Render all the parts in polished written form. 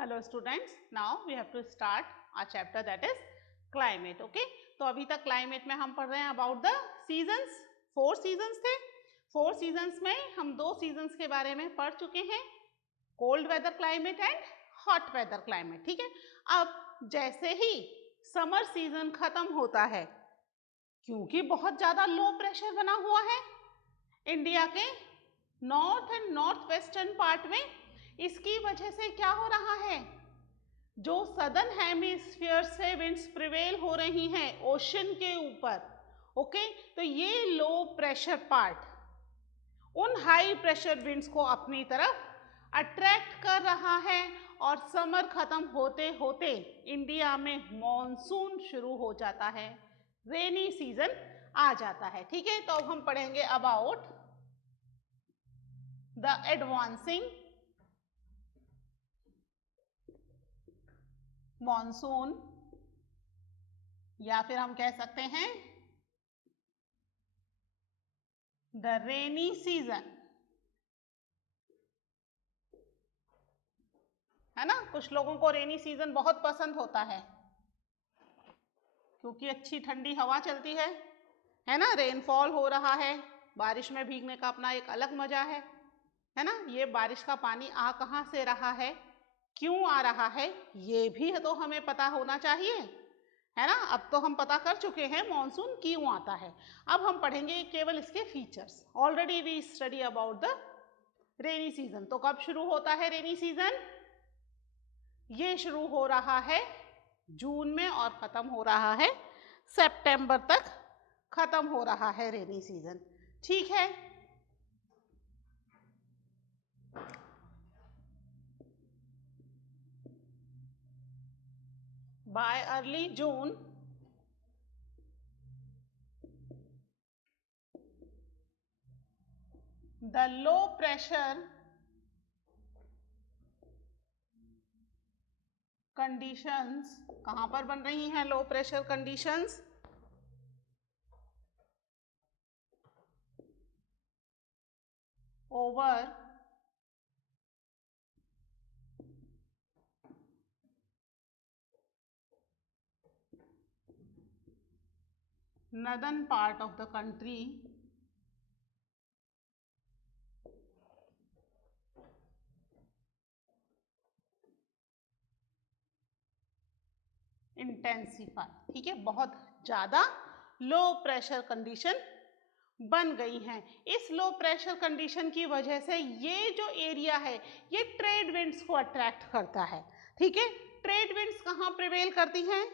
Hello students, now we have to start our chapter that is climate. Okay, तो अभी तक climate में हम पढ़ रहे हैं about the seasons. 4 seasons थे. 4 seasons में हम 2 seasons के बारे में पढ़ चुके हैं, cold weather climate and hot weather climate. ठीक है, अब जैसे ही summer season खत्म होता है, क्योंकि बहुत ज़्यादा लो प्रेशर बना हुआ है इंडिया के north and north western part में, इसकी वजह से क्या हो रहा है, जो सदर्न हेमिस्फीयर से विंड्स प्रिवेल हो रही हैं ओशन के ऊपर, ओके, तो ये लो प्रेशर पार्ट उन हाई प्रेशर विंड्स को अपनी तरफ अट्रैक्ट कर रहा है और समर खत्म होते होते इंडिया में मॉनसून शुरू हो जाता है, रेनी सीजन आ जाता है. ठीक है, तो अब हम पढ़ेंगे अबाउट द एडवांसिंग मॉनसून, या फिर हम कह सकते हैं द रेनी सीजन, है ना. कुछ लोगों को रेनी सीजन बहुत पसंद होता है क्योंकि अच्छी ठंडी हवा चलती है ना, रेनफॉल हो रहा है, बारिश में भीगने का अपना एक अलग मजा है ना. ये बारिश का पानी आ कहाँ से रहा है, क्यों आ रहा है, ये भी तो हमें पता होना चाहिए, है ना. अब तो हम पता कर चुके हैं मॉनसून क्यों आता है, अब हम पढ़ेंगे केवल इसके features. Already we study about the rainy season. तो कब शुरू होता है रेनी सीजन, ये शुरू हो रहा है जून में और खत्म हो रहा है सितंबर तक, खत्म हो रहा है रेनी सीजन. ठीक है, bye early June the low pressure conditions, कहां पर बन रही हैं low pressure conditions, over northern part of the country intensify. ठीक है, बहुत ज्यादा लो प्रेशर कंडीशन बन गई हैं. इस लो प्रेशर कंडीशन की वजह से ये जो एरिया है ये ट्रेड विंड्स को अट्रैक्ट करता है. ठीक है, ट्रेड विंड्स कहाँ प्रिवेल करती हैं,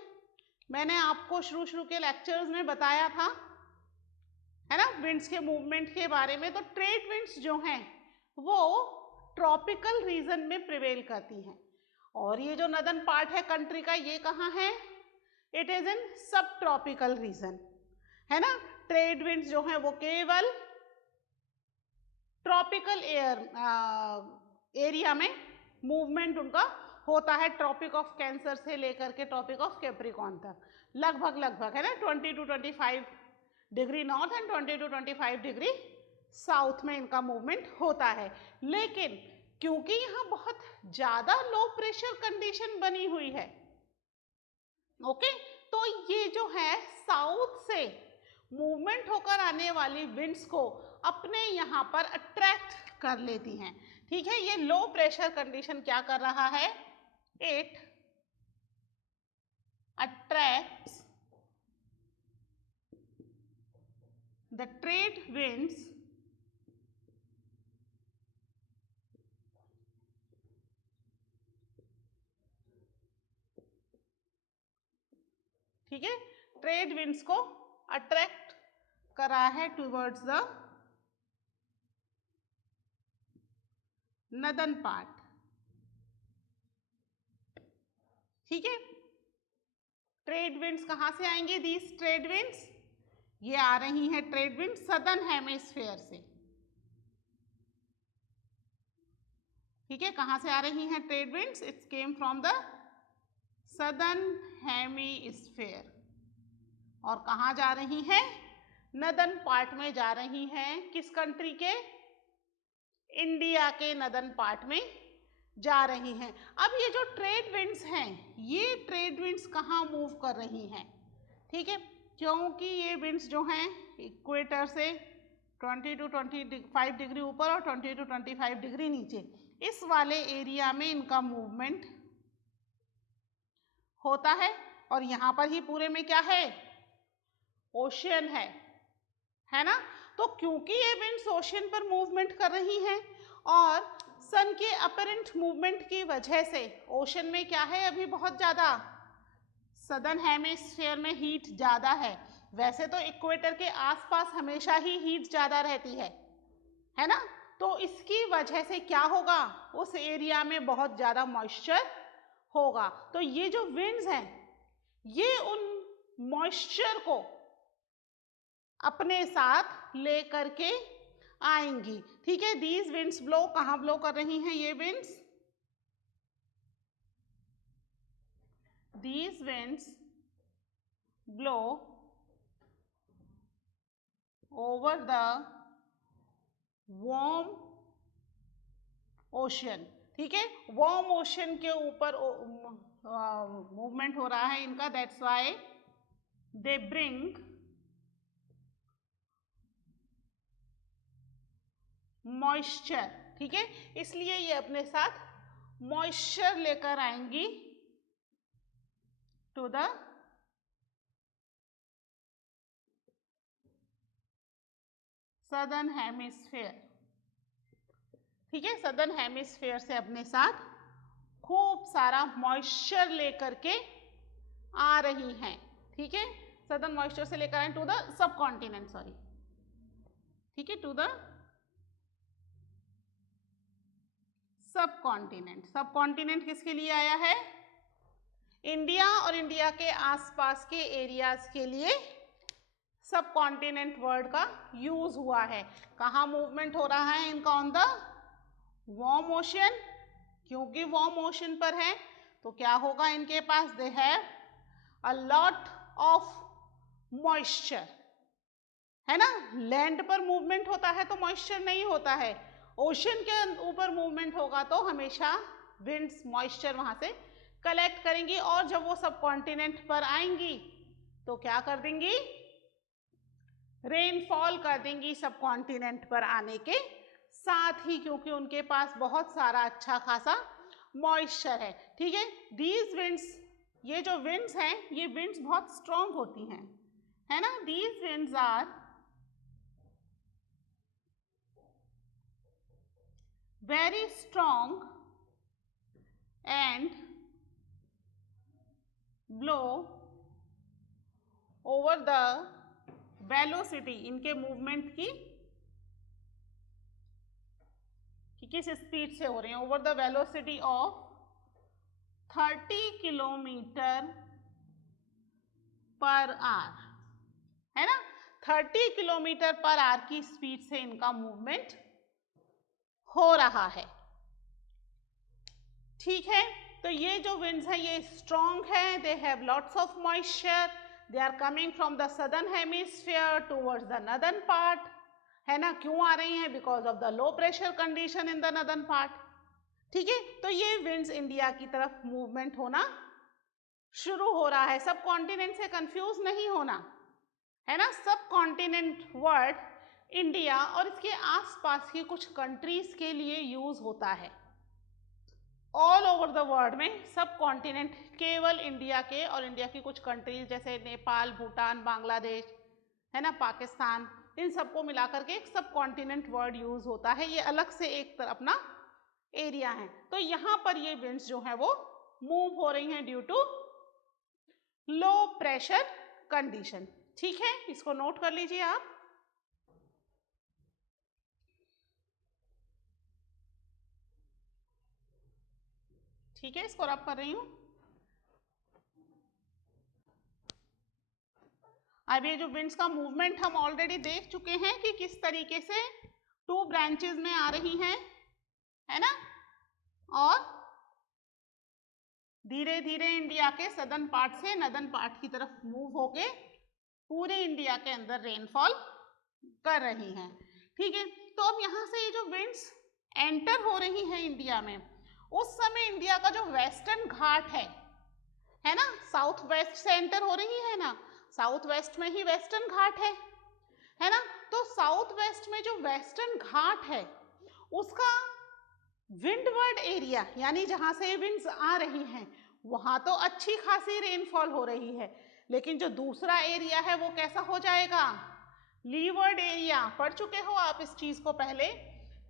मैंने आपको शुरू के लेक्चर्स में बताया था, है ना, विंड्स के मूवमेंट के बारे में. तो ट्रेड विंड्स जो हैं वो ट्रॉपिकल रीजन में प्रिवेल करती हैं, और ये जो नदर्न पार्ट है कंट्री का ये कहाँ है, इट इज इन सब ट्रॉपिकल रीजन, है ना. ट्रेड विंड्स जो हैं वो केवल ट्रॉपिकल एरिया में मूवमेंट उनका होता है, ट्रॉपिक ऑफ कैंसर से लेकर के ट्रॉपिक ऑफ कैप्रिकॉर्न तक, लगभग है ना 20 to 25 degree north and 20 to 25 degree south में इनका मूवमेंट होता है. लेकिन क्योंकि यहाँ बहुत ज्यादा लो प्रेशर कंडीशन बनी हुई है, ओके, तो ये जो है साउथ से मूवमेंट होकर आने वाली विंड्स को अपने यहाँ पर अट्रैक्ट कर लेती हैं. ठीक है, ये लो प्रेशर कंडीशन क्या कर रहा है, it attracts the trade winds ठीक है, ट्रेड विंड्स को अट्रैक्ट कर रहा है टूवर्ड्स द नदर्न पार्ट. ठीक है, ट्रेड विंड्स कहां से आएंगे, दीज ट्रेड विंड्स, ये आ रही हैं ट्रेड विंड सदर्न हेमिस्फीयर से. ठीक है, कहां से आ रही हैं trade winds, it's came from the southern hemisphere, और कहां जा रही हैं, नदर्न पार्ट में जा रही हैं, किस कंट्री के, इंडिया के नदर्न पार्ट में जा रही हैं। अब ये जो ट्रेड विंड्स हैं, ये ट्रेड विंड्स कहाँ मूव कर रही हैं, ठीक है, क्योंकि ये विंड्स जो हैं इक्वेटर से 20 to 25 डिग्री ऊपर और 20 to 25 डिग्री नीचे, इस वाले एरिया में इनका मूवमेंट होता है। और यहाँ पर ही पूरे में क्या है, ओशियन है ना। तो क्योंकि ये विंड्स ओशियन पर मूवमेंट कर रही हैं और सन के अपरेंट मूवमेंट की वजह से ओशन में क्या है, अभी बहुत ज़्यादा सदर्न हेमिस्फीयर में हीट ज़्यादा है। वैसे तो इक्वेटर के आसपास हमेशा ही हीट ज़्यादा रहती है ना। तो इसकी वजह से क्या होगा, उस एरिया में बहुत ज़्यादा मॉइस्चर होगा। तो ये जो विंड्स हैं ये उन मॉइस्चर को अपने साथ ले करके आएंगी, ठीक है। दीज विंड्स ब्लो, कहाँ ब्लो कर रही हैं ये winds, these winds blow over the warm ocean, ठीक है। वार्म ओशन के ऊपर मूवमेंट हो रहा है इनका, that's why they bring moisture, ठीक है। इसलिए ये अपने साथ मॉइस्चर लेकर आएंगी टू द सदर्न हेमिस्फीयर, ठीक है। सदर्न हेमिस्फीयर से अपने साथ खूब सारा मॉइस्चर लेकर के आ रही हैं, ठीक है। सदर्न मॉइस्चर से लेकर आए to the sub continent, sorry, ठीक है, to the sub continent. Sub continent किसके लिए आया है, इंडिया और इंडिया के आसपास के एरियाज के लिए सब कॉन्टिनेंट वर्ड का यूज हुआ है। कहाँ मूवमेंट हो रहा है इनका, ऑन द वार्म ओशन, क्योंकि वार्म ओशन पर है तो क्या होगा इनके पास, they have a lot of moisture, है ना। लैंड पर मूवमेंट होता है तो मॉइस्चर नहीं होता है, ओशन के ऊपर मूवमेंट होगा तो हमेशा विंड्स मॉइस्चर वहां से कलेक्ट करेंगी और जब वो सब कॉन्टिनेंट पर आएंगी तो क्या कर देंगी, रेनफॉल कर देंगी सब कॉन्टिनेंट पर आने के साथ ही, क्योंकि उनके पास बहुत सारा अच्छा खासा मॉइस्चर है, ठीक है। दीज विंड्स, ये जो विंड्स हैं ये विंड्स बहुत स्ट्रॉन्ग होती हैं, है ना। These winds are very strong and blow over the velocity, इनके मूवमेंट की कि किस स्पीड से हो रहे हैं, over the velocity of 30 kilometre per hour, है ना। 30 किलोमीटर पर आवर की स्पीड से इनका मूवमेंट हो रहा है, ठीक है। तो ये जो विंड्स हैं ये स्ट्रॉन्ग है, they have lots of moisture, they are coming from the southern hemisphere towards the northern part, है ना। क्यों आ रही हैं, because of the low pressure condition in the northern part, ठीक है। तो ये विंड्स इंडिया की तरफ मूवमेंट होना शुरू हो रहा है। सब कॉन्टिनेंट से कंफ्यूज नहीं होना, है ना। सब कॉन्टिनेंट वर्ड इंडिया और इसके आसपास की कुछ कंट्रीज के लिए यूज होता है। ऑल ओवर द वर्ल्ड में सब कॉन्टिनेंट केवल इंडिया के और इंडिया की कुछ कंट्रीज जैसे नेपाल, भूटान, बांग्लादेश, है ना, पाकिस्तान, इन सबको मिलाकर के एक सब कॉन्टिनेंट वर्ड यूज होता है। ये अलग से एक अपना एरिया है। तो यहाँ पर ये विंड्स जो है वो मूव हो रही हैं due to low pressure condition, ठीक है। इसको नोट कर लीजिए आप। ठीक है, इसको रब कर रही हूं। अब ये जो विंड्स का मूवमेंट हम ऑलरेडी देख चुके हैं कि किस तरीके से 2 ब्रांचेस में आ रही हैं, है ना, और धीरे धीरे इंडिया के सदर्न पार्ट से नदर्न पार्ट की तरफ मूव होके पूरे इंडिया के अंदर रेनफॉल कर रही हैं, ठीक है। तो अब यहाँ से ये जो विंड्स एंटर हो रही हैं इंडिया में उस समय इंडिया का जो वेस्टर्न घाट है ना, साउथ वेस्ट से एंटर हो रही है ना, साउथ वेस्ट में ही वेस्टर्न घाट है ना, तो साउथ वेस्ट में जो वेस्टर्न घाट है उसका विंडवर्ड एरिया, यानी जहां से विंड्स आ रही हैं, वहां तो अच्छी खासी रेनफॉल हो रही है, लेकिन जो दूसरा एरिया है वो कैसा हो जाएगा, लीवर्ड एरिया। पढ़ चुके हो आप इस चीज को पहले,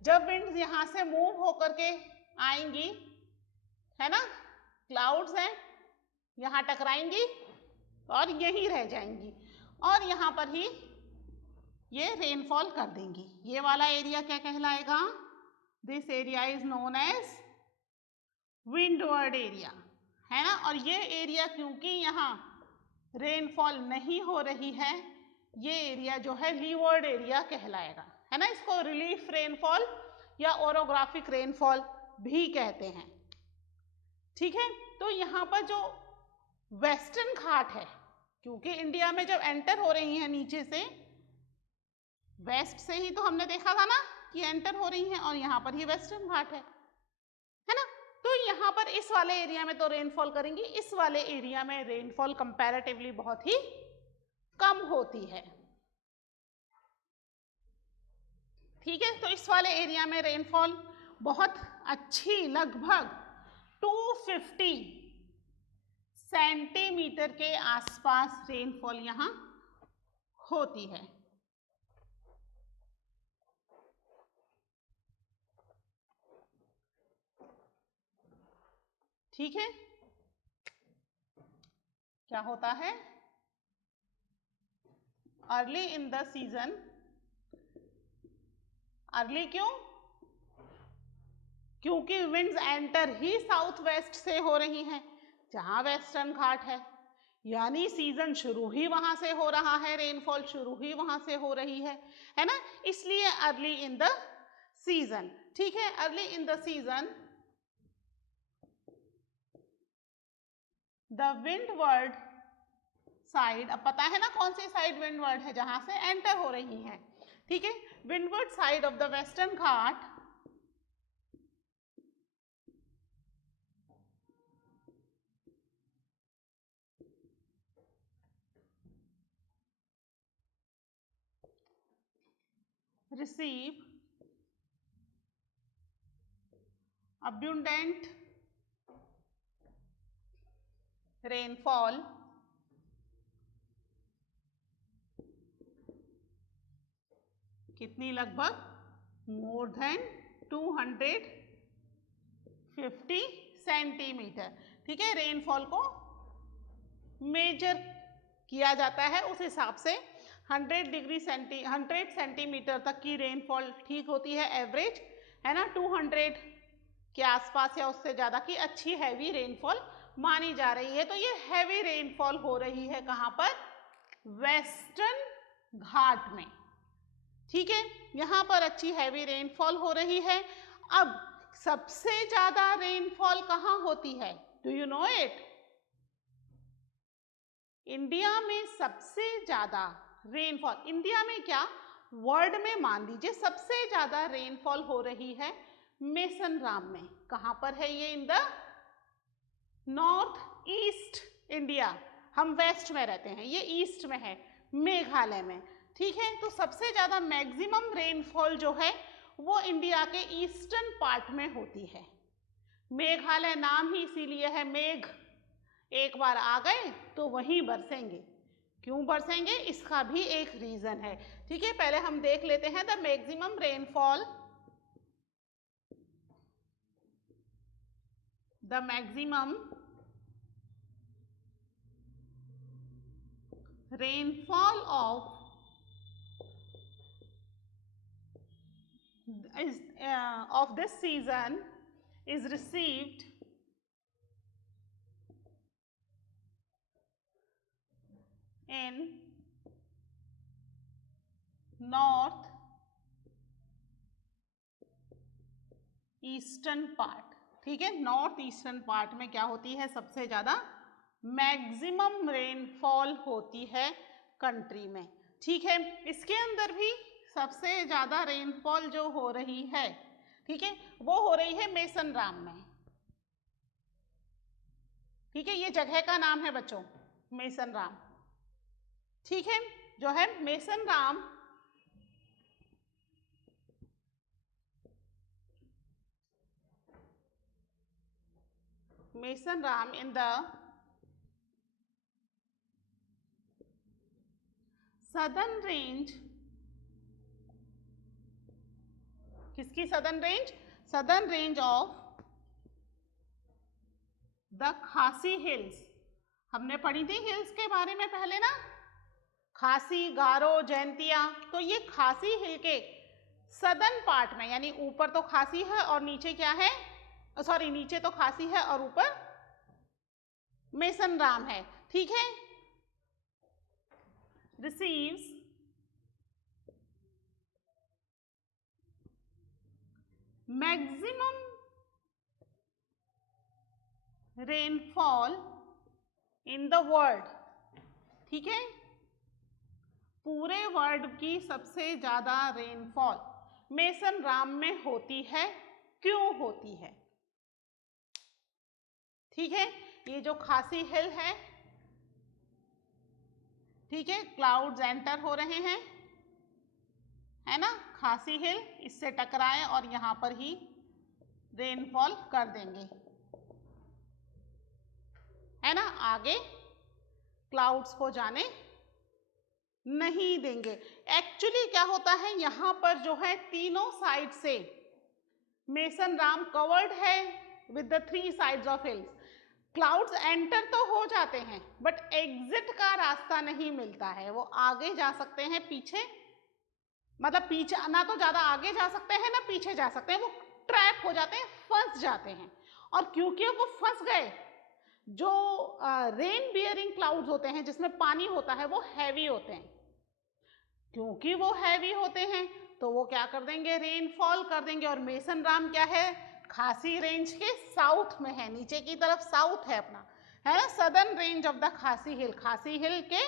जब विंड्स यहां से मूव होकर के आएंगी, है ना, क्लाउड्स हैं, यहां टकराएंगी और यहीं रह जाएंगी और यहां पर ही ये रेनफॉल कर देंगी। ये वाला एरिया क्या कहलाएगा, this area is known as windward area, है ना। और ये एरिया क्योंकि यहाँ रेनफॉल नहीं हो रही है, ये एरिया जो है लीवर्ड एरिया कहलाएगा, है ना। इसको रिलीफ रेनफॉल या ओरोग्राफिक रेनफॉल भी कहते हैं, ठीक है। तो यहाँ पर जो वेस्टर्न घाट है, क्योंकि इंडिया में जब एंटर हो रही हैं नीचे से, वेस्ट से ही तो हमने देखा था ना कि एंटर हो रही हैं, और यहाँ पर ही वेस्टर्न घाट है ना। तो यहाँ पर इस वाले एरिया में तो रेनफॉल करेंगी, इस वाले एरिया में रेनफॉल कंपैरेटिवली बहुत ही कम होती है, ठीक है। तो इस वाले एरिया में रेनफॉल बहुत अच्छी, लगभग 250 सेंटीमीटर के आसपास रेनफॉल यहाँ होती है, ठीक है। क्या होता है, early in the season, early क्यों, क्योंकि विंड्स एंटर ही साउथ वेस्ट से हो रही हैं, जहां वेस्टर्न घाट है, यानी सीजन शुरू ही वहां से हो रहा है, रेनफॉल शुरू ही वहां से हो रही है ना, इसलिए अर्ली इन द सीजन, ठीक है। Early in the season the windward side, अब पता है ना कौन सी साइड विंडवर्ड है, जहां से एंटर हो रही है, ठीक है। Windward side of the western Ghat receive abundant rainfall कितनी, लगभग मोर देन 250 सेंटीमीटर, ठीक है। रेनफॉल को मेजर किया जाता है उस हिसाब से 100 सेंटीमीटर तक की रेनफॉल ठीक होती है, एवरेज, है ना। 200 के आसपास या उससे ज़्यादा की अच्छी हैवी रेनफॉल मानी जा रही है। तो ये हैवी रेनफॉल हो रही है कहाँ पर, वेस्टर्न घाट में, ठीक है। यहाँ पर अच्छी हैवी रेनफॉल हो रही है। अब सबसे ज़्यादा रेनफॉल कहाँ होती है, do you know it, India में सबसे ज्यादा रेनफॉल, इंडिया में क्या, वर्ल्ड में मान लीजिए सबसे ज्यादा रेनफॉल हो रही है मेसनराम में। कहां पर है ये, in the north east India, हम वेस्ट में रहते हैं, ये ईस्ट में है, मेघालय में, ठीक है। तो सबसे ज्यादा मैक्सिमम रेनफॉल जो है वो इंडिया के ईस्टर्न पार्ट में होती है। मेघालय नाम ही इसीलिए है, मेघ एक बार आ गए तो वहीं बरसेंगे। क्यों बरसेंगे, इसका भी एक रीजन है, ठीक है। पहले हम देख लेते हैं the maximum rainfall, the maximum rainfall of this season is received in north eastern part, ठीक है। नॉर्थ ईस्टर्न पार्ट में क्या होती है, सबसे ज्यादा मैक्सिमम रेनफॉल होती है कंट्री में, ठीक है। इसके अंदर भी सबसे ज्यादा रेनफॉल जो हो रही है, ठीक है, वो हो रही है मेसनराम में, ठीक है, ये जगह का नाम है बच्चों, मेसन राम। ठीक है, जो है mason Ram in the southern range, किसकी southern range? Southern range of the खासी हिल्स। हमने पढ़ी थी हिल्स के बारे में पहले ना, खासी, गारो, जैंतिया। तो ये खासी हिल के सदर्न पार्ट में, यानी ऊपर तो खासी है और नीचे क्या है, सॉरी नीचे तो खासी है और ऊपर मेसन राम है। ठीक है, receives maximum rainfall in the world. ठीक है, पूरे वर्ल्ड की सबसे ज्यादा रेनफॉल मेसन राम में होती है। क्यों होती है? ठीक है, ये जो खासी हिल है, ठीक है, क्लाउड्स एंटर हो रहे हैं, है ना, खासी हिल इससे टकराए और यहां पर ही रेनफॉल कर देंगे, है ना, आगे क्लाउड्स को जाने नहीं देंगे। एक्चुअली क्या होता है, यहां पर जो है तीनों साइड से मेसन राम कवर्ड है with the 3 sides of hills. Clouds enter तो हो जाते हैं बट एग्जिट का रास्ता नहीं मिलता है। वो आगे जा सकते हैं, पीछे, मतलब पीछे ना तो ज्यादा आगे जा सकते हैं ना पीछे जा सकते हैं, वो ट्रैप हो जाते हैं, फंस जाते हैं। और क्योंकि वो फंस गए, जो रेन बियरिंग क्लाउड्स होते हैं जिसमें पानी होता है वो हैवी होते हैं। क्योंकि वो हैवी होते हैं तो वो क्या कर देंगे, रेनफॉल कर देंगे। और मेसन राम क्या है, खासी रेंज के साउथ में है, नीचे की तरफ साउथ है अपना, है ना, सदर्न रेंज ऑफ द खासी हिल, खासी हिल के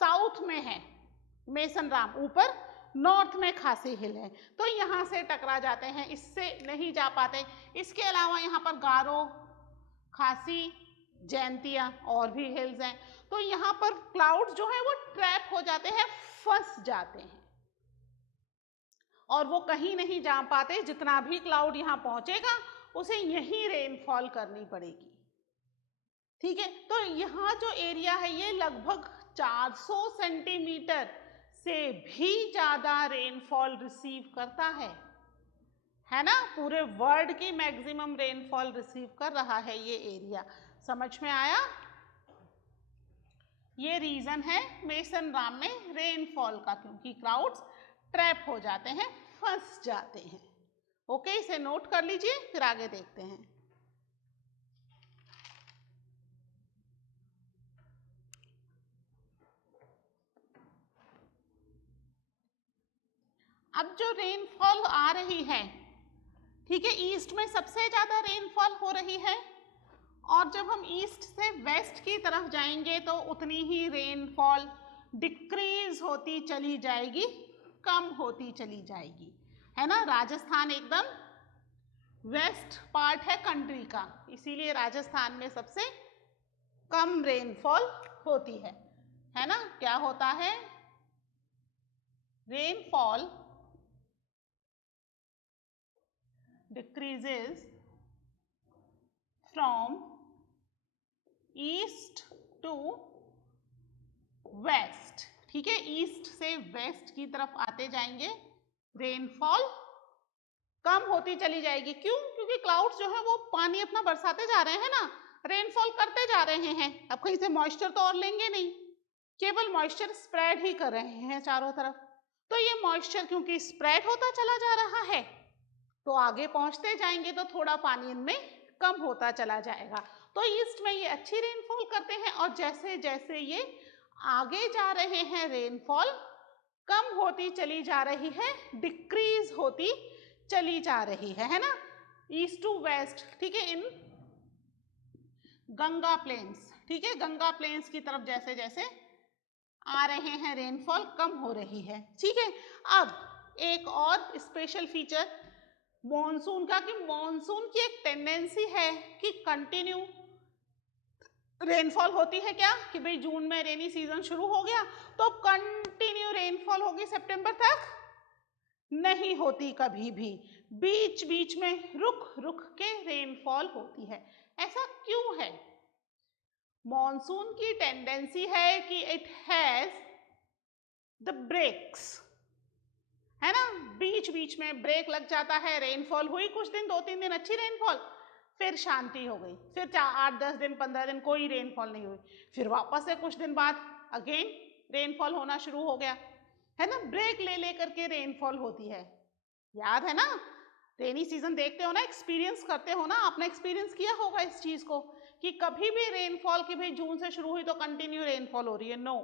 साउथ में है मेसन राम, ऊपर नॉर्थ में खासी हिल है। तो यहां से टकरा जाते हैं, इससे नहीं जा पाते। इसके अलावा यहाँ पर गारो, खासी, जैंतिया और भी हिल्स हैं। तो यहाँ पर क्लाउड्स जो है वो ट्रैप हो जाते हैं, फंस जाते हैं और वो कहीं नहीं जा पाते। जितना भी क्लाउड यहाँ पहुंचेगा उसे यहीं रेनफॉल करनी पड़ेगी। ठीक है, तो यहाँ जो एरिया है ये लगभग 400 सेंटीमीटर से भी ज्यादा रेनफॉल रिसीव करता है ना, पूरे वर्ल्ड की मैक्सिमम रेनफॉल रिसीव कर रहा है ये एरिया। समझ में आया? ये रीजन है मेसन राम में रेनफॉल का, क्योंकि क्लाउड्स ट्रैप हो जाते हैं, फंस जाते हैं। ओके, इसे नोट कर लीजिए, फिर आगे देखते हैं। अब जो रेनफॉल आ रही है, ठीक है, ईस्ट में सबसे ज्यादा रेनफॉल हो रही है और जब हम ईस्ट से वेस्ट की तरफ जाएंगे तो उतनी ही रेनफॉल डिक्रीज होती चली जाएगी, कम होती चली जाएगी, है ना। राजस्थान एकदम वेस्ट पार्ट है कंट्री का, इसीलिए राजस्थान में सबसे कम रेनफॉल होती है ना। क्या होता है, rainfall decreases from east to west. ठीक है, ईस्ट से वेस्ट की तरफ आते जाएंगे, रेनफॉल कम होती चली जाएगी। क्यों? क्योंकि क्लाउड्स जो है वो पानी अपना बरसाते जा रहे हैं ना, रेनफॉल करते जा रहे हैं। अब कहीं से मॉइस्चर तो और लेंगे नहीं, केवल मॉइस्चर स्प्रेड ही कर रहे हैं चारों तरफ। तो ये मॉइस्चर क्योंकि स्प्रेड होता चला जा रहा है तो आगे पहुंचते जाएंगे तो थोड़ा पानी इनमें कम होता चला जाएगा। तो ईस्ट में ये अच्छी रेनफॉल करते हैं और जैसे जैसे ये आगे जा रहे हैं रेनफॉल कम होती चली जा रही है, डिक्रीज होती चली जा रही है ना, ईस्ट टू वेस्ट। ठीक है, इन गंगा प्लेन्स, ठीक है, गंगा प्लेन्स की तरफ जैसे जैसे आ रहे हैं रेनफॉल कम हो रही है। ठीक है, अब एक और स्पेशल फीचर मॉनसून का, कि मॉनसून की एक टेंडेंसी है कि कंटिन्यू रेनफॉल होती है क्या कि भाई जून में रेनी सीजन शुरू हो गया तो कंटिन्यू रेनफॉल होगी सितंबर तक? नहीं होती कभी भी, बीच बीच में रुक रुक के रेनफॉल होती है। ऐसा क्यों है? मॉनसून की टेंडेंसी है कि इट हैज द ब्रेक्स, है ना, बीच बीच में ब्रेक लग जाता है। रेनफॉल हुई कुछ दिन, 2-3 दिन अच्छी रेनफॉल, फिर शांति हो गई, फिर 8-10 दिन 15 दिन कोई रेनफॉल नहीं हुई, फिर वापस से कुछ दिन बाद अगेन रेनफॉल होना शुरू हो गया, है ना। ब्रेक ले ले करके रेनफॉल होती है। याद है ना, रेनी सीजन देखते हो ना, एक्सपीरियंस करते हो ना, आपने एक्सपीरियंस किया होगा इस चीज को कि कभी भी रेनफॉल की भाई जून से शुरू हुई तो कंटिन्यू रेनफॉल हो रही है, नो,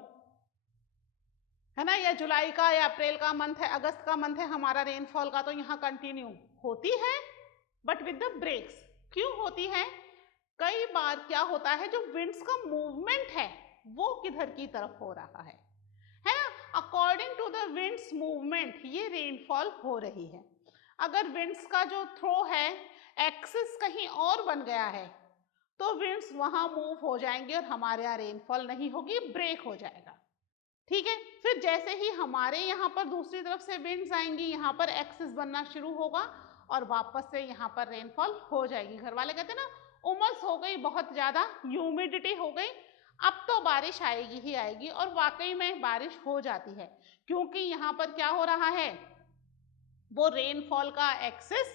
है ना। या जुलाई का या अप्रैल का मंथ है, अगस्त का मंथ है हमारा रेनफॉल का, तो यहाँ कंटिन्यू होती है बट विद द ब्रेक्स। क्यों होती है? कई बार क्या होता है, जो विंड्स का मूवमेंट है वो किधर की तरफ हो रहा है ना, according to the winds movement ये रेनफॉल हो रही है। अगर विंड्स का जो थ्रो है एक्सिस कहीं और बन गया है तो विंड्स वहां मूव हो जाएंगे और हमारे यहाँ रेनफॉल नहीं होगी, ब्रेक हो जाएगा, ठीक है। फिर जैसे ही हमारे यहाँ पर दूसरी तरफ से विंड्स आएंगी, यहाँ पर एक्सिस बनना शुरू होगा और वापस से यहाँ पर रेनफॉल हो जाएगी। घर वाले कहते हैं ना, उमस हो गई, बहुत ज्यादा ह्यूमिडिटी हो गई, अब तो बारिश आएगी ही आएगी, और वाकई में बारिश हो जाती है, क्योंकि यहाँ पर क्या हो रहा है, वो रेनफॉल का एक्सिस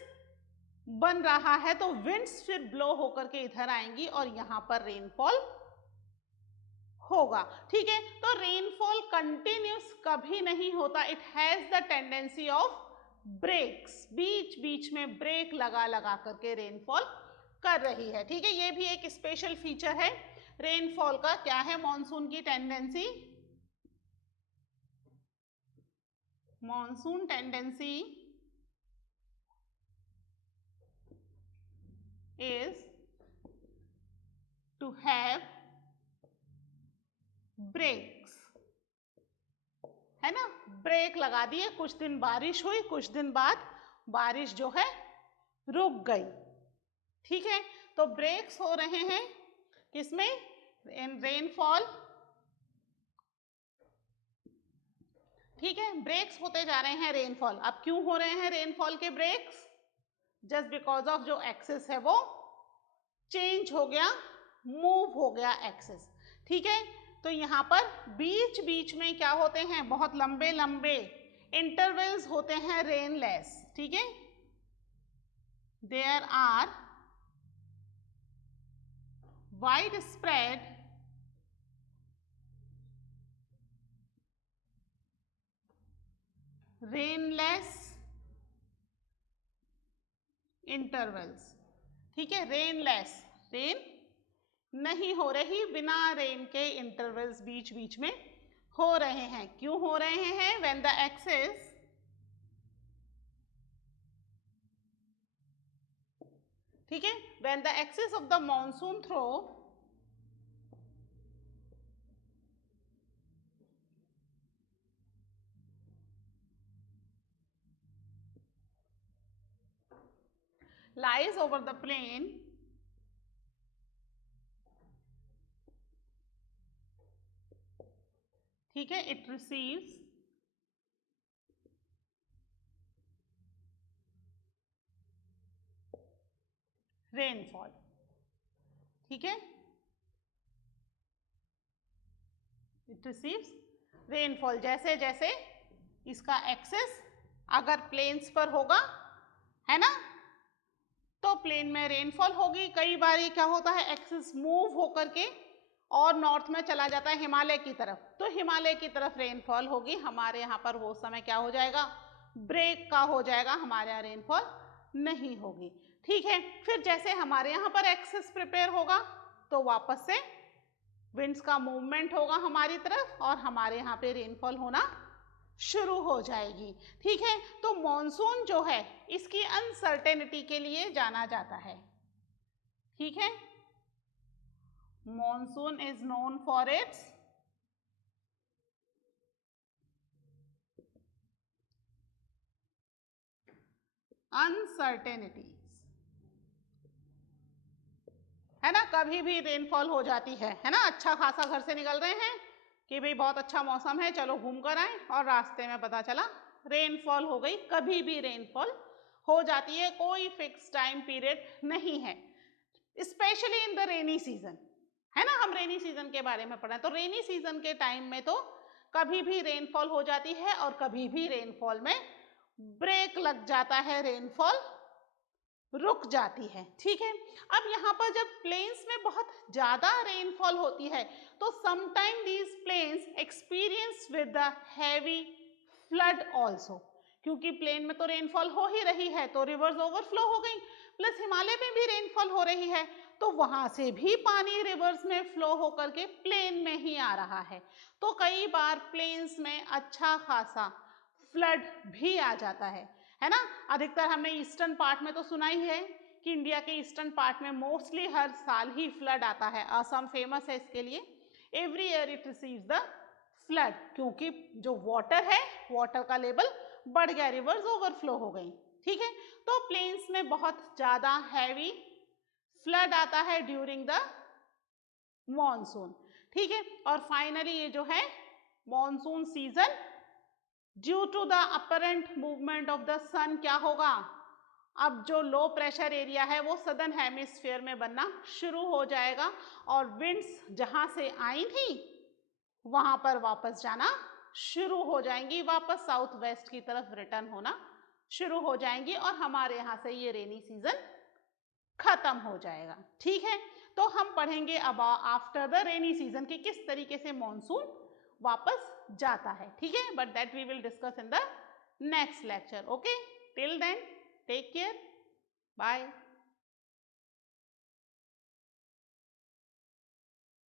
बन रहा है, तो विंड्स फिर ब्लो होकर के इधर आएंगी और यहाँ पर रेनफॉल होगा, ठीक है। तो रेनफॉल कंटिन्यूस कभी नहीं होता, it has the tendency of breaks, बीच बीच में ब्रेक लगा लगा करके रेनफॉल कर रही है, ठीक है। ये भी एक स्पेशल फीचर है रेनफॉल का। क्या है मॉनसून की tendency? Monsoon tendency is to have breaks, है ना, ब्रेक लगा दिए, कुछ दिन बारिश हुई, कुछ दिन बाद बारिश जो है रुक गई, ठीक है। तो ब्रेक्स हो रहे हैं किसमें? इन रेनफॉल, ठीक है, ब्रेक्स होते जा रहे हैं रेनफॉल। अब क्यों हो रहे हैं रेनफॉल के ब्रेक्स? जस्ट बिकॉज ऑफ जो एक्सिस है वो चेंज हो गया, मूव हो गया एक्सिस, ठीक है। तो यहाँ पर बीच बीच में क्या होते हैं, बहुत लंबे लंबे इंटरवल्स होते हैं रेनलेस, ठीक है। There are wide spread rainless intervals, ठीक है। रेनलेस, रेन नहीं हो रही, बिना रेन के इंटरवल्स बीच बीच में हो रहे हैं। क्यों हो रहे हैं? व्हेन द एक्सिस, ठीक है, when the axis of the monsoon through lies over the plain, ठीक है, इट रिसीव्स रेनफॉल, ठीक है, इट रिसीव्स रेनफॉल। जैसे जैसे इसका एक्सेस अगर प्लेन्स पर होगा, है ना, तो प्लेन में रेनफॉल होगी। कई बार क्या होता है, एक्सेस मूव होकर के और नॉर्थ में चला जाता है हिमालय की तरफ, तो हिमालय की तरफ रेनफॉल होगी, हमारे यहाँ पर वो समय क्या हो जाएगा, ब्रेक का हो जाएगा, हमारे यहाँ रेनफॉल नहीं होगी, ठीक है। फिर जैसे हमारे यहाँ पर एक्सेस प्रिपेयर होगा तो वापस से विंड्स का मूवमेंट होगा हमारी तरफ और हमारे यहाँ पे रेनफॉल होना शुरू हो जाएगी, ठीक है। तो मॉनसून जो है इसकी अनसर्टेनिटी के लिए जाना जाता है, ठीक है। Monsoon is known for its uncertainties, है ना, कभी भी रेनफॉल हो जाती है ना। अच्छा खासा घर से निकल रहे हैं कि भाई बहुत अच्छा मौसम है, चलो घूम कर आए, और रास्ते में पता चला रेनफॉल हो गई। कभी भी रेनफॉल हो जाती है, कोई फिक्स टाइम पीरियड नहीं है, specially in the rainy season, है ना। हम रेनी सीजन के बारे में पढ़ा है, तो रेनी सीजन के टाइम में तो कभी भी रेनफॉल हो जाती है और कभी भी रेनफॉल में ब्रेक लग जाता है, रेनफॉल रुक जाती है, ठीक है। अब यहाँ पर जब प्लेन्स में बहुत ज्यादा रेनफॉल होती है तो sometime these plains experience with the heavy flood also, क्योंकि प्लेन में तो रेनफॉल हो ही रही है तो रिवर्स ओवरफ्लो हो गई, प्लस हिमालय में भी रेनफॉल हो रही है तो वहां से भी पानी रिवर्स में फ्लो होकर के प्लेन में ही आ रहा है। तो कई बार प्लेन्स में अच्छा खासा फ्लड भी आ जाता है ना। अधिकतर हमने ईस्टर्न पार्ट में तो सुना ही है कि इंडिया के ईस्टर्न पार्ट में मोस्टली हर साल ही फ्लड आता है। असम फेमस है इसके लिए, every year it receives the flood, क्योंकि जो वाटर है, वाटर का लेवल बढ़ गया, रिवर्स ओवरफ्लो हो गई, ठीक है। तो प्लेन्स में बहुत ज्यादा हैवी फ्लड आता है ड्यूरिंग द मॉनसून, ठीक है। और फाइनली ये जो है monsoon season, due to the apparent movement of the sun, क्या होगा, अब जो लो प्रेशर एरिया है वो सदर्न हेमिस्फीयर में बनना शुरू हो जाएगा और विंड्स जहां से आई थी वहां पर वापस जाना शुरू हो जाएंगी, वापस साउथ वेस्ट की तरफ रिटर्न होना शुरू हो जाएंगी और हमारे यहाँ से ये रेनी सीजन खत्म हो जाएगा, ठीक है। तो हम पढ़ेंगे अब आफ्टर द रेनी सीजन कि किस तरीके से मॉनसून वापस जाता है, ठीक है। But that we will discuss in the next lecture, okay. Till then take care, bye.